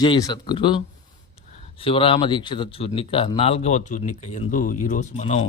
జై సద్గురు శివరామ దీక్షిత చూర్ణిక 4వ చూర్ణిక యందు ఈరోజు మనం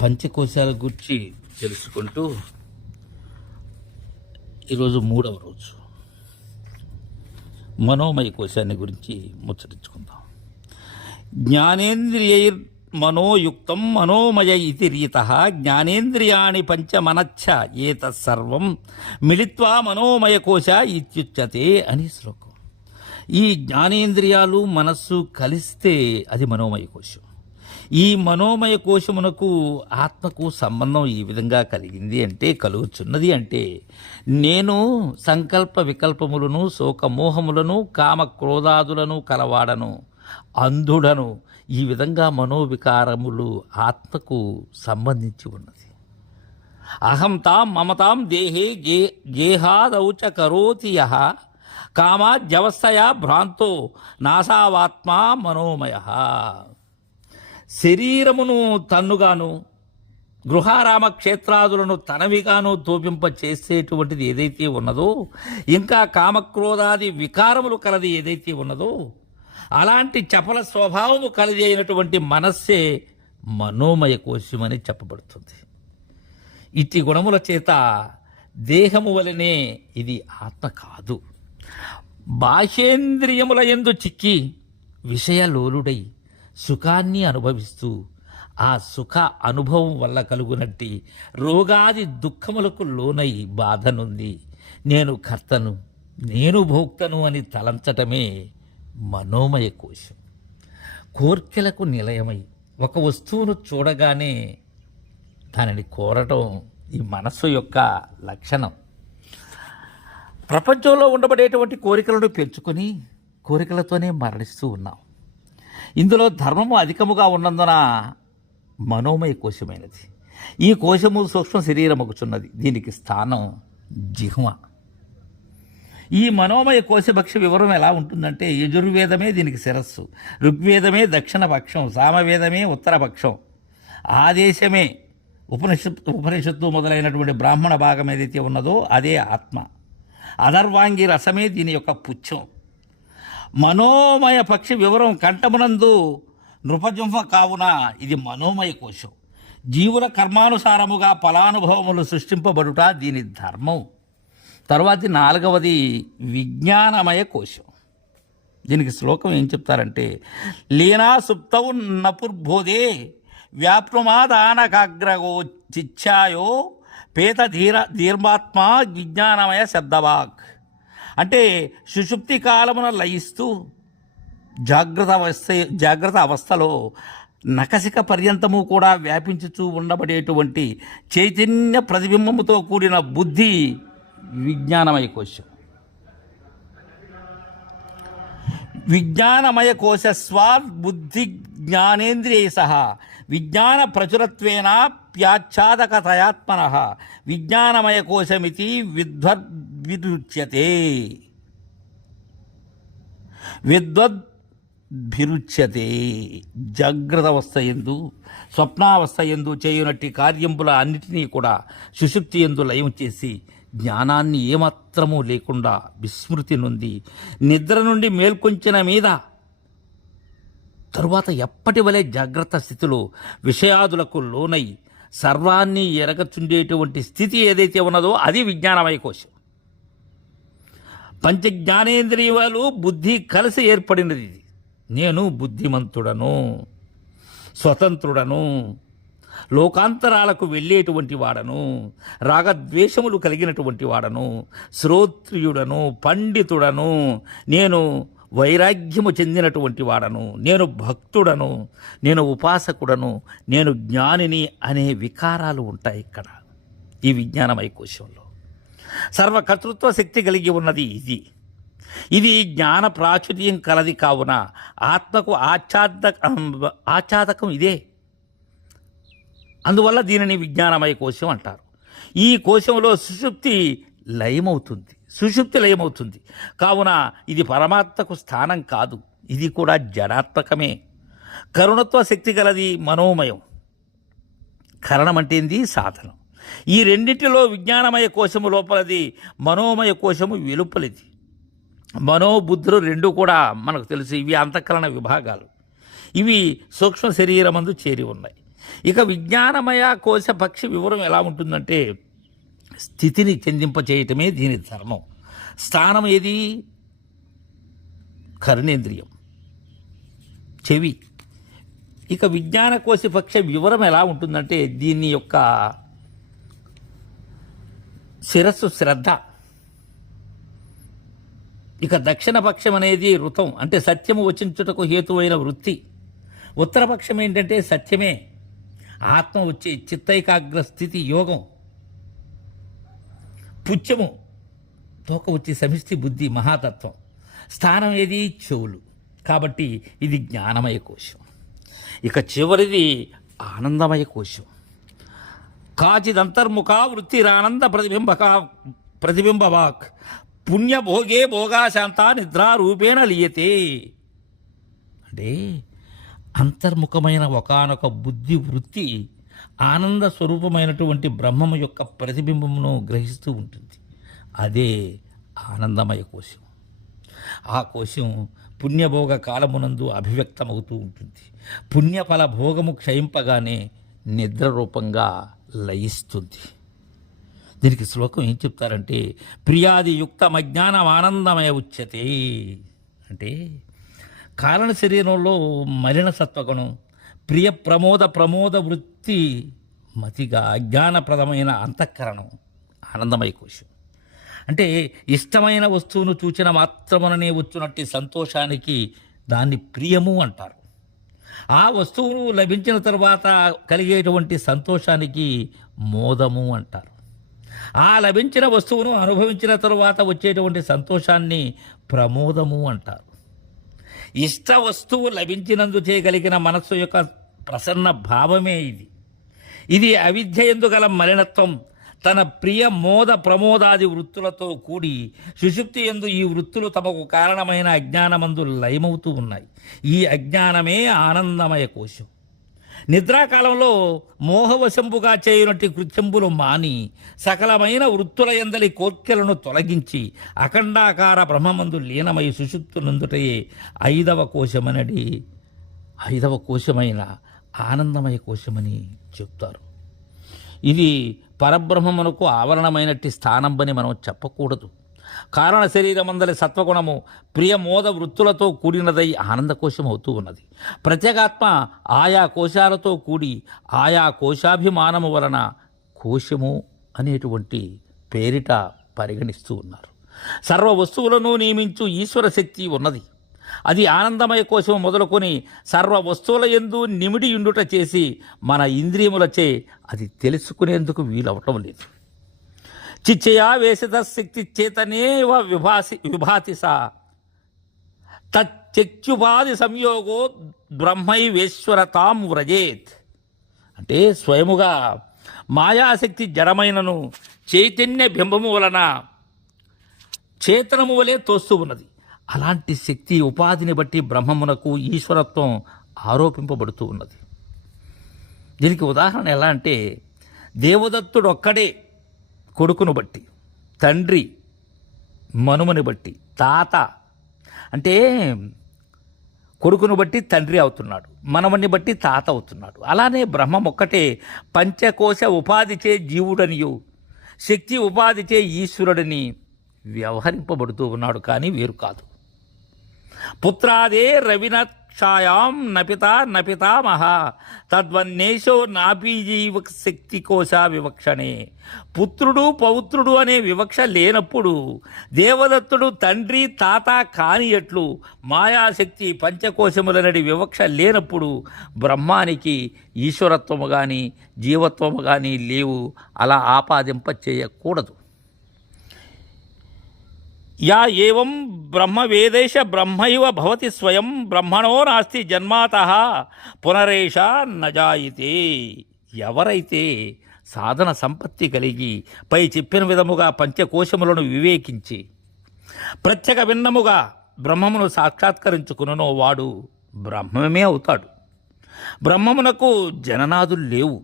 పంచకోశాల గురించి తెలుసుకుంటూ ఈరోజు 3వ రోజు మనోమయ కోశాన్ని గురించి ముచ్చరించుకుందాం. జ్ఞానేంద్రియైర్ మనోయుక్తం మనోమయ ఇతి రీతః జ్ఞానేంద్రియాణి పంచమనచ్చ ఏతత్సర్వం మిలిత్వా మనోమయ కోశ ఇత్యుచ్యతే అని శ్లోకం. ఈ జ్ఞానేంద్రియాలు మనస్సు కలిస్తే అది మనోమయ కోశం. ఈ మనోమయ కోశమునకు ఆత్మకు సంబంధం ఈ విధంగా కలిగింది అంటే కలుగుచున్నది అంటే నేను సంకల్ప వికల్పములను శోకమోహములను కామ క్రోధాదులను కలవాడను, అంధుడను. ఈ విధంగా మనోవికారములు ఆత్మకు సంబంధించి ఉన్నది. అహంతాం మమతాం దేహే గేహాదౌచ కరోతి యః కామాద్యవస్థయా భ్రాంతో నాసావాత్మా మనోమయ. శరీరమును తన్నుగాను గృహారామ క్షేత్రాదులను తనవిగాను తోపింప చేసేటువంటిది ఏదైతే ఉన్నదో, ఇంకా కామక్రోధాది వికారములు కలది ఏదైతే ఉన్నదో, అలాంటి చపల స్వభావము కలిగి అయినటువంటి మనస్సే మనోమయ కోశమని చెప్పబడుతుంది. ఇట్టి గుణముల చేత దేహము వలనే ఇది ఆత్మ కాదు. బాహ్యేంద్రియముల యందు చిక్కి విషయలోలుడై సుఖాన్ని అనుభవిస్తూ ఆ సుఖ అనుభవం వల్ల కలుగునట్టి రోగాది దుఃఖములకు లోనై బాధనుంది నేను కర్తను, నేను భోక్తను అని తలంచటమే మనోమయ కోశం. కోర్కెలకు నిలయమై ఒక వస్తువును చూడగానే దానిని కోరటం ఈ మనస్సు యొక్క లక్షణం. ప్రపంచంలో ఉండబడేటువంటి కోరికలను పెంచుకొని కోరికలతోనే మరణిస్తూ ఉన్నాం. ఇందులో ధర్మము అధికముగా ఉన్నందున మనోమయ కోశమైనది. ఈ కోశము సూక్ష్మ శరీరముకుచున్నది. దీనికి స్థానం జిహ్వ. ఈ మనోమయ కోశభక్ష వివరం ఎలా ఉంటుందంటే, యజుర్వేదమే దీనికి శిరస్సు, ఋగ్వేదమే దక్షిణ పక్షం, సామవేదమే ఉత్తర పక్షం, ఆదేశమే ఉపనిషత్తు మొదలైనటువంటి బ్రాహ్మణ భాగం ఏదైతే ఉన్నదో అదే ఆత్మ, అధర్వాంగి రసమే దీని యొక్క పుచ్చం. మనోమయ పక్షి వివరం కంఠమునందు నృపజంఫ కావున ఇది మనోమయ కోశం. జీవుల కర్మానుసారముగా ఫలానుభవములు సృష్టింపబడుట దీని ధర్మం. తరువాతి 4వది విజ్ఞానమయ కోశం. దీనికి శ్లోకం ఏం చెప్తారంటే, లీనా సుప్తౌ నపుర్బోధే వ్యాప్నుమాదానకాగ్రగో చిచ్ఛాయో పేత ధీర్మాత్మా విజ్ఞానమయ శబ్దవాక్. అంటే సుషుప్తి కాలమున లయిస్తూ జాగ్రత్త అవస్థలో నకసిక పర్యంతము కూడా వ్యాపించుతూ ఉండబడేటువంటి చైతన్య ప్రతిబింబముతో కూడిన బుద్ధి విజ్ఞానమయ కోశం. విజ్ఞానమయ కోశస్వాత్ బుద్ధి జ్ఞానేంద్రియ సహ విజ్ఞాన ప్రచురత్వేన ప్యాచ్ఛాదకతయాత్మన విజ్ఞానమయ కోశమితి విద్వద్భిరుచ్యతే. విద్వద్భిరుచ్యతే. జాగ్రత్త అవస్థ ఎందు స్వప్నావస్థ ఎందు చేయునట్టి కార్యంబుల అన్నిటినీ కూడా సుషుప్తి ఎందు లయం చేసి జ్ఞానాన్ని ఏమాత్రమూ లేకుండా విస్మృతి నుండి నిద్ర నుండి మేల్కొంచిన మీద తరువాత ఎప్పటి వలె జాగ్రత్త స్థితిలో విషయాదులకు లోనై సర్వాన్ని ఎరగచుండేటువంటి స్థితి ఏదైతే ఉన్నదో అది విజ్ఞానమయ కోశం. పంచజ్ఞానేంద్రియాలు బుద్ధి కలిసి ఏర్పడినది. నేను బుద్ధిమంతుడను, స్వతంత్రుడను, లోకాంతరాలకు వెళ్ళేటువంటి వాడను, రాగద్వేషములు కలిగినటువంటి వాడను, శ్రోత్రియుడను, పండితుడను, నేను వైరాగ్యము చెందినటువంటి వాడను, నేను భక్తుడను, నేను ఉపాసకుడను, నేను జ్ఞానిని అనే వికారాలు ఉంటాయి ఇక్కడ ఈ విజ్ఞానమయ కోశంలో. సర్వకర్తృత్వ శక్తి కలిగి ఉన్నది ఇది జ్ఞాన ప్రాచుర్యం కలది కావున ఆత్మకు ఆచ్ఛాదకం ఇదే. అందువల్ల దీనిని విజ్ఞానమయ కోశం అంటారు. ఈ కోశంలో సుషుప్తి లయమవుతుంది. కావున ఇది పరమాత్మకు స్థానం కాదు, ఇది కూడా జడాత్మకమే. కరుణత్వ శక్తి గలది మనోమయం. కరణం అంటే ఏంది? సాధనం. ఈ రెండింటిలో విజ్ఞానమయ కోశము లోపలది, మనోమయ కోశము వెలుపలిది. మనోబుద్ధులు రెండు కూడా మనకు తెలుసు. ఇవి అంతఃకరణ విభాగాలు. ఇవి సూక్ష్మ శరీరమందు చేరి ఉన్నాయి. ఇక విజ్ఞానమయ కోశ పక్షి వివరం ఎలా ఉంటుందంటే స్థితిని చెందింపచేయటమే దీని ధర్మం. స్థానం ఏది? కర్ణేంద్రియం, చెవి. ఇక విజ్ఞాన కోశ పక్ష వివరం ఎలా ఉంటుందంటే దీని యొక్క శిరస్సు శ్రద్ధ. ఇక దక్షిణ పక్షం అనేది ఋతం, అంటే సత్యము వచించుటకు హేతువైన వృత్తి. ఉత్తరపక్షం ఏంటంటే సత్యమే, ఆత్మ వచ్చే చిత్తైకాగ్ర స్థితి యోగం. పుచ్చము తోక వచ్చే సమిష్టి బుద్ధి మహాతత్వం. స్థానం ఏది? చెవులు. కాబట్టి ఇది జ్ఞానమయ కోశం. ఇక చివరిది ఆనందమయ కోశం. కాచిదంతర్ముఖ వృత్తిరానంద ప్రతిబింబవాక్ పుణ్యభోగే భోగాశాంత నిద్రారూపేణ లీయతే. అంటే అంతర్ముఖమైన ఒకానొక బుద్ధి వృత్తి ఆనంద స్వరూపమైనటువంటి బ్రహ్మము యొక్క ప్రతిబింబమును గ్రహిస్తూ ఉంటుంది. అదే ఆనందమయ కోశం. ఆ కోశం పుణ్యభోగ కాలమునందు అభివ్యక్తమవుతూ ఉంటుంది. పుణ్యఫల భోగము క్షయింపగానే నిద్ర రూపంగా లయిస్తుంది. దీనికి శ్లోకం ఏం చెప్తారంటే ప్రియాదియుక్తమజ్ఞానం ఆనందమయ ఉచ్యతే. అంటే కారణ శరీరంలో మలిన సత్వగుణం, ప్రియ ప్రమోద వృత్తి మతిగా అజ్ఞానప్రదమైన అంతఃకరణం ఆనందమయ కోశం. అంటే ఇష్టమైన వస్తువును చూచిన మాత్రముననే వచ్చునట్టి సంతోషానికి దాన్ని ప్రియము అంటారు. ఆ వస్తువును లభించిన తర్వాత కలిగేటువంటి సంతోషానికి మోదము అంటారు. ఆ లభించిన వస్తువును అనుభవించిన తరువాత వచ్చేటువంటి సంతోషాన్ని ప్రమోదము అంటారు. ఇష్ట వస్తువు లభించినందు చేయగలిగిన మనస్సు యొక్క ప్రసన్న భావమే ఇది. ఇది అవిద్య యందు గల మలినత్వం తన ప్రియ మోద ప్రమోదాది వృత్తులతో కూడి సుషుప్తి యందు ఈ వృత్తులు తమకు కారణమైన అజ్ఞానమందు లయమవుతూ ఉన్నాయి. ఈ అజ్ఞానమే ఆనందమయ కోశం. నిద్రాకాలంలో మోహవశంబుగా చేయనట్టి కృత్యంబులు మాని సకలమైన వృత్తుల యందలి కోర్కెలను తొలగించి అఖండాకార బ్రహ్మమందు లీనమై సుషుప్తునందుటయే ఐదవ కోశమైన ఆనందమయ కోశమని చెప్తారు. ఇది పరబ్రహ్మమునకు ఆవరణమైనట్టి స్థానంబని మనం చెప్పకూడదు. కారణ శరీరమందలి సత్వగుణము ప్రియమోద వృత్తులతో కూడినదై ఆనందకోశం అవుతూ ఉన్నది. ప్రత్యేగాత్మ ఆయా కోశాలతో కూడి ఆయా కోశాభిమానము వలన కోశము అనేటువంటి పేరిట పరిగణిస్తూ ఉన్నారు. సర్వ వస్తువులను నియమించు ఈశ్వర శక్తి ఉన్నది. అది ఆనందమయ కోశం మొదలుకొని సర్వ వస్తువుల యందు నిమిడి ఉండుట చేసి మన ఇంద్రియములచే అది తెలుసుకునేందుకు వీలవటం లేదు. చిచ్చయా వేసిత శక్తి చేతనేవ విభాతి సా తచ్చుపాది సంయోగో బ్రహ్మైవేశ్వరతాం వ్రజేత్. అంటే స్వయముగా మాయాశక్తి జడమైనను చైతన్య బింబము వలన చేతనము వలె తోస్తూ ఉన్నది. అలాంటి శక్తి ఉపాధిని బట్టి బ్రహ్మమునకు ఈశ్వరత్వం ఆరోపింపబడుతూ ఉన్నది. దీనికి ఉదాహరణ ఎలా అంటే దేవదత్తుడు ఒక్కడే కొడుకును బట్టి, తండ్రి మనుమని బట్టి, తాత అంటే కొడుకును బట్టి తండ్రి అవుతున్నాడు, మనమని బట్టి తాత అవుతున్నాడు. అలానే బ్రహ్మం ఒక్కటే పంచకోశ ఉపాధిచే జీవుడనియు శక్తి ఉపాధిచే ఈశ్వరుడిని వ్యవహరింపబడుతూ ఉన్నాడు, కానీ వేరు కాదు. పుత్రాదే రవినక్షాయాం నపితామహ తద్వన్నేశో నాపీజీవ శక్తి కోశ వివక్షణే. పుత్రుడు పౌత్రుడు అనే వివక్ష లేనప్పుడు దేవదత్తుడు తండ్రి తాత కాని ఎట్లు మాయాశక్తి పంచకోశములనడి వివక్ష లేనప్పుడు బ్రహ్మానికి ఈశ్వరత్వము కానీ జీవత్వము కానీ లేవు. అలా ఆపాదింప చేయకూడదు. యా ఏవం బ్రహ్మవేదేశ బ్రహ్మైవ భవతి స్వయం బ్రహ్మణో నాస్తి జన్మాతః పునరేష నజాయితే. ఎవరైతే సాధన సంపత్తి కలిగి పై చెప్పిన విధముగా పంచకోశములను వివేకించి ప్రత్యేక భిన్నముగా బ్రహ్మమును సాక్షాత్కరించుకునో వాడు బ్రహ్మమే అవుతాడు. బ్రహ్మమునకు జననాదులు లేవు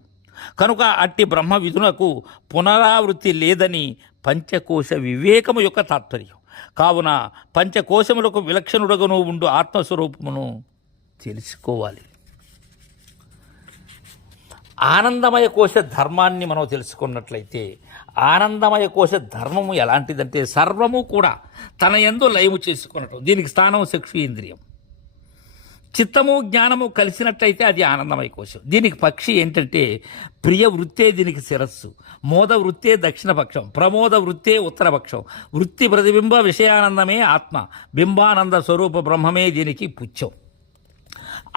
కనుక అట్టి బ్రహ్మ విధునకు పునరావృత్తి లేదని పంచకోశ వివేకము యొక్క తాత్పర్యం. కావున పంచకోశములకు విలక్షణుడగను ఉండు ఆత్మస్వరూపమును తెలుసుకోవాలి. ఆనందమయ కోశ ధర్మాన్ని మనం తెలుసుకున్నట్లయితే, ఆనందమయ కోశ ధర్మము ఎలాంటిదంటే సర్వము కూడా తన యందు లయము చేసుకున్నట్టు. దీనికి స్థానం చక్షురేంద్రియం. చిత్తము జ్ఞానము కలిసినట్లయితే అది ఆనందమయ కోశం. దీనికి పక్షి ఏంటంటే ప్రియ వృత్తే దీనికి శిరస్సు, మోద వృత్తే దక్షిణపక్షం, ప్రమోద వృత్తే ఉత్తరపక్షం, వృత్తి ప్రతిబింబ విషయానందమే ఆత్మ, బింబానంద స్వరూప బ్రహ్మమే దీనికి పుచ్చం.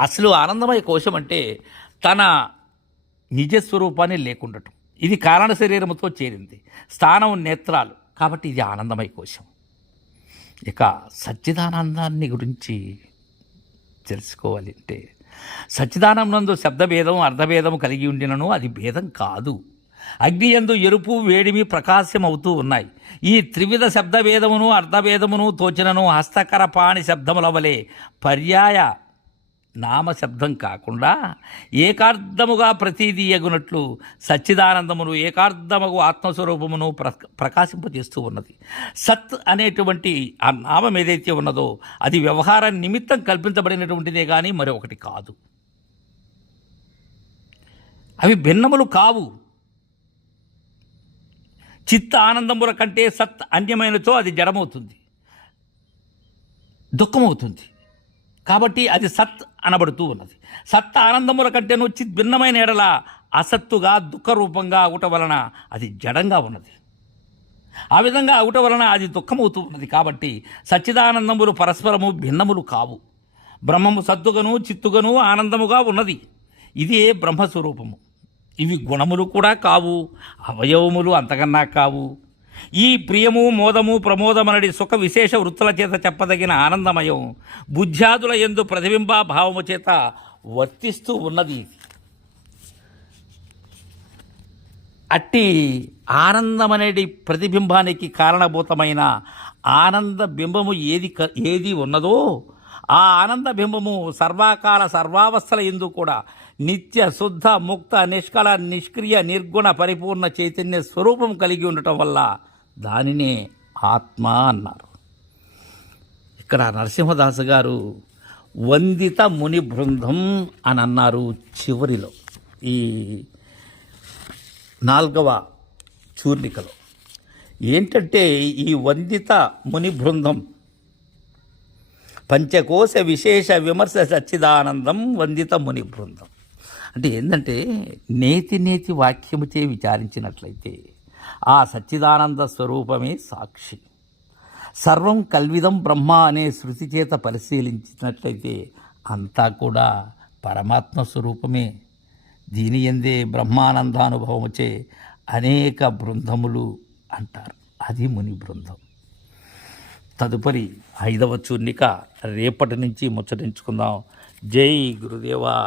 అసలు ఆనందమయ కోశం అంటే తన నిజస్వరూపాన్ని లేకుండటం. ఇది కారణ శరీరముతో చేరింది. స్థానం నేత్రాలు కాబట్టి ఇది ఆనందమయ కోశం. ఇక సచ్చిదానందాన్ని గురించి తెలుసుకోవాలి అంటే, సచ్చిదానందందు శబ్దభేదం అర్ధభేదం కలిగి ఉండినను అది భేదం కాదు. అగ్ని యందు ఎరుపు వేడిమి ప్రకాశం అవుతూ ఉన్నాయి. ఈ త్రివిధ శబ్దభేదమును అర్ధభేదమును తోచినను హస్తకర పాణి శబ్దముల వలె పర్యాయ నామశబ్దం కాకుండా ఏకార్థముగా ప్రతీది ఎగునట్లు సచ్చిదానందమును ఏకార్థమగు ఆత్మస్వరూపమును ప్రకాశింపజేస్తూ ఉన్నది. సత్ అనేటువంటి ఆ నామం ఏదైతే ఉన్నదో అది వ్యవహార నిమిత్తం కల్పించబడినటువంటిదే కానీ మరొకటి కాదు. అవి భిన్నములు కావు. చిత్త ఆనందముల కంటే సత్ అన్యమైనచో అది జడమవుతుంది, దుఃఖమవుతుంది. కాబట్టి అది సత్ అనబడుతూ ఉన్నది. సత్ ఆనందముల కంటేను చిత్ భిన్నమైన ఎడల అసత్తుగా దుఃఖరూపంగా అవుట వలన అది జడంగా ఉన్నది. ఆ విధంగా అవుట వలన అది దుఃఖమవుతూ ఉన్నది. కాబట్టి సచ్చిదానందములు పరస్పరము భిన్నములు కావు. బ్రహ్మము సత్తుగను చిత్తుగను ఆనందముగా ఉన్నది. ఇదే బ్రహ్మస్వరూపము. ఇవి గుణములు కూడా కావు, అవయవములు అంతకన్నా కావు. ఈ ప్రియము మోదము ప్రమోదమనడి సుఖ విశేష వృత్తుల చేత చెప్పదగిన ఆనందమయం బుద్ధ్యాదుల యందు ప్రతిబింబా భావము చేత వర్తిస్తూ ఉన్నది. అట్టి ఆనందమనేది ప్రతిబింబానికి కారణభూతమైన ఆనంద బింబము ఏది ఉన్నదో ఆ ఆనంద బింబము సర్వాకాల సర్వావస్థల యందు కూడా నిత్య శుద్ధ ముక్త నిష్కళ నిష్క్రియ నిర్గుణ పరిపూర్ణ చైతన్య స్వరూపం కలిగి ఉండటం వల్ల దానినే ఆత్మ అన్నారు. ఇక్కడ నరసింహదాసు గారు వందిత ముని బృందం అని అన్నారు చివరిలో, ఈ 4వ చూర్ణికలో. ఏంటంటే ఈ వందిత ముని బృందం పంచకోశ విశేష విమర్శ సచ్చిదానందం వందిత ముని బృందం అంటే ఏంటంటే నేతి వాక్యముచే విచారించినట్లయితే ఆ సచ్చిదానంద స్వరూపమే సాక్షి. సర్వం కల్విదం బ్రహ్మ అనే శృతి చేత పరిశీలించినట్లయితే అంతా కూడా పరమాత్మ స్వరూపమే. దీని యందే బ్రహ్మానందానుభవముచే అనేక బృందములు అంటారు. అది ముని బృందం. తదుపరి 5వ చూర్ణిక రేపటి నుంచి ముచ్చటించుకుందాం. జై గురుదేవా.